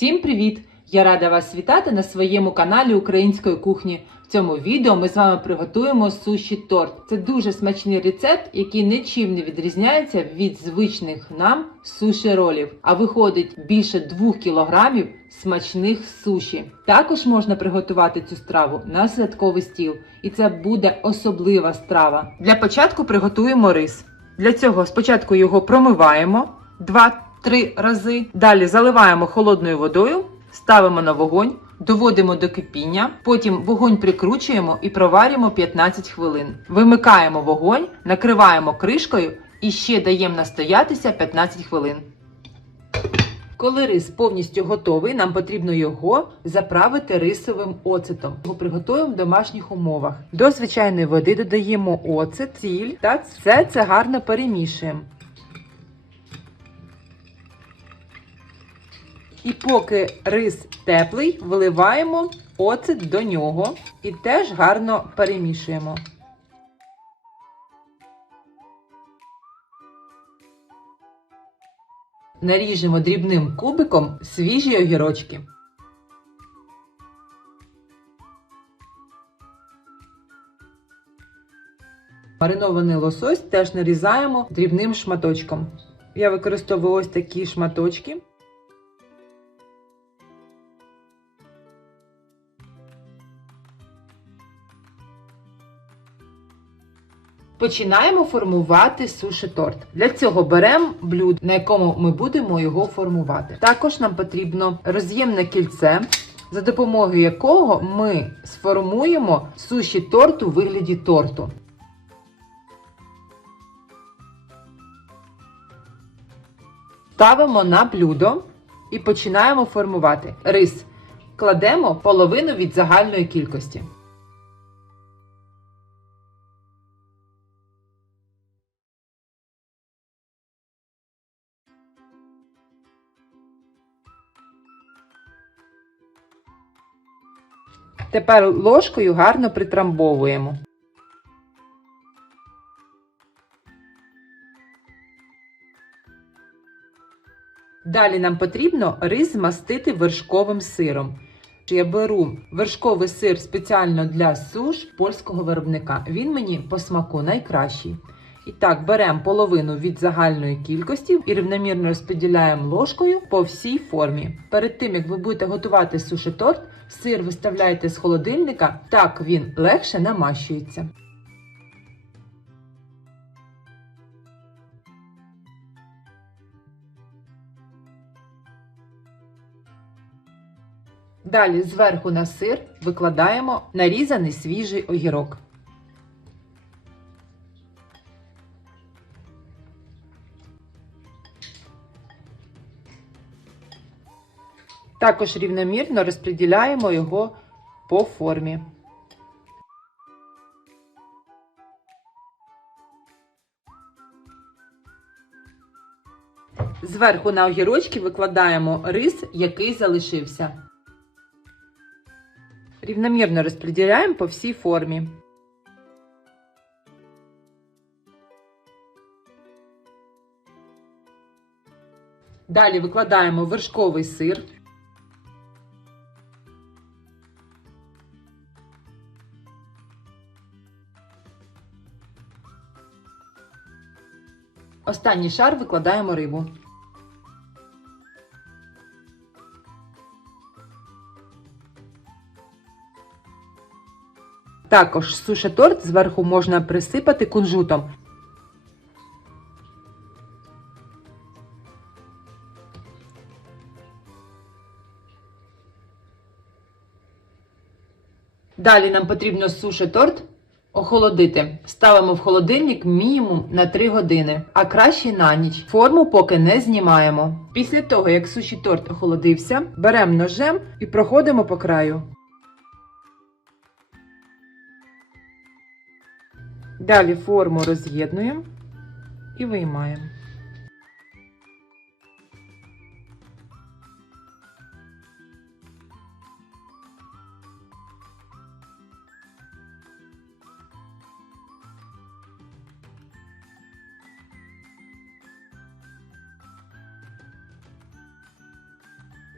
Всім привіт! Я рада вас вітати на своєму каналі Української кухні. В цьому відео ми з вами приготуємо суші торт. Це дуже смачний рецепт, який нічим не відрізняється від звичних нам суші ролів, а виходить більше 2 кілограмів смачних суші. Також можна приготувати цю страву на святковий стіл, і це буде особлива страва. Для початку приготуємо рис. Для цього спочатку його промиваємо 2-3 рази. Далі заливаємо холодною водою, ставимо на вогонь, доводимо до кипіння, потім вогонь прикручуємо і проварюємо 15 хвилин. Вимикаємо вогонь, накриваємо кришкою і ще даємо настоятися 15 хвилин. Коли рис повністю готовий, нам потрібно його заправити рисовим оцетом. Його приготуємо в домашніх умовах. До звичайної води додаємо оцет, сіль та все це гарно перемішуємо. І поки рис теплий, виливаємо оцет до нього і теж гарно перемішуємо. Наріжемо дрібним кубиком свіжі огірочки. Маринований лосось теж нарізаємо дрібним шматочком. Я використовую ось такі шматочки. Починаємо формувати суші торт. Для цього беремо блюдо, на якому ми будемо його формувати. Також нам потрібно роз'ємне кільце, за допомогою якого ми сформуємо суші торт у вигляді торту. Ставимо на блюдо і починаємо формувати. Рис кладемо половину від загальної кількості. Тепер ложкою гарно притрамбовуємо. Далі нам потрібно рис змастити вершковим сиром. Я беру вершковий сир спеціально для суш польського виробника. Він мені по смаку найкращий. І так, беремо половину від загальної кількості і рівномірно розподіляємо ложкою по всій формі. Перед тим, як ви будете готувати суші торт, сир виставляєте з холодильника, так він легше намащується. Далі зверху на сир викладаємо нарізаний свіжий огірок. Також рівномірно розподіляємо його по формі. Зверху на огірочки викладаємо рис, який залишився. Рівномірно розподіляємо по всій формі. Далі викладаємо вершковий сир. Останній шар викладаємо рибу. Також суші торт зверху можна присипати кунжутом. Далі нам потрібно суші торт охолодити. Ставимо в холодильник мінімум на 3 години, а краще на ніч. Форму поки не знімаємо. Після того, як суші торт охолодився, беремо ножем і проходимо по краю. Далі форму роз'єднуємо і виймаємо.